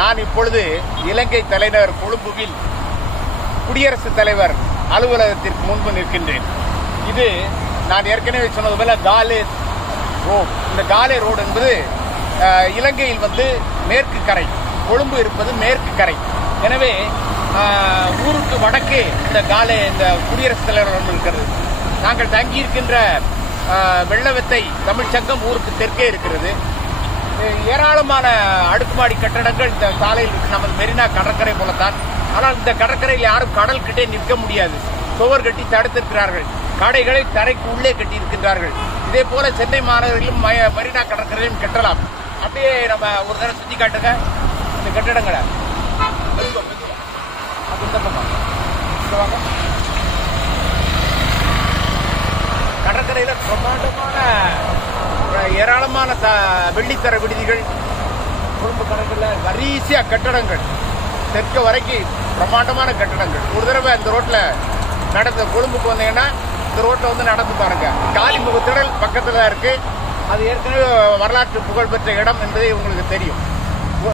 நான் இப்பொழுது இலங்கை தலைநகர் கொழும்புவில் குடியரசுத் தலைவர் அலுவலகத்திற்கு முன்பு நிற்கின்றேன். இது நான் ஏற்கனவே சொன்னது போல காலே ரோடு. இந்த காலே ரோடு என்பது இலங்கையில் மேற்கு கரை, கொழும்பு இருப்பது மேற்கு கரை. எனவே ஊருக்கு வடக்கே இந்த குடியரசுத் தலைவர் இருக்கிறது. நாங்கள் தங்கியிருக்கின்ற வெள்ளவத்தை தமிழ்ச்சங்கம் ஊருக்கு தெற்கே இருக்கிறது. ஏராளமான அடுக்குமாடி கட்டடங்கள் இந்த சாலையில் இருக்கு. நமது மெரினா கடற்கரை போலத்தான். ஆனால் இந்த கடற்கரையில் யாரும் கடல் கிட்டே நிற்க முடியாது. சுவர் கட்டி தடுத்திருக்கிறார்கள். கடைகளை தரைக்கு உள்ளே கட்டி இருக்கின்றார்கள். இதே போல சென்னை மாநகரிலும் மெரினா கடற்கரையிலும் கட்டலாம். அப்படியே நம்ம ஒரு தடவை சுத்தி காட்டுங்க இந்த கட்டடங்களை. கடற்கரையில பிரமாண்டமான ஏராளமான வெள்ளித்தர விடுதிகள், கொழும்பு கடற்கரையில் வரிசையா கட்டடங்கள், தெற்க வரைக்கும் பிரமாண்டமான கட்டடங்கள். ஒரு தடவை இந்த ரோட்ல நடந்த கொழும்புக்கு வந்தீங்கன்னா இந்த ரோட்ல நடந்து பாருங்க. காலிமுகத்திடல் பக்கத்துல தான் இருக்கு. அது ஏற்கனவே வரலாற்று புகழ்பெற்ற இடம் என்பதே உங்களுக்கு தெரியும்.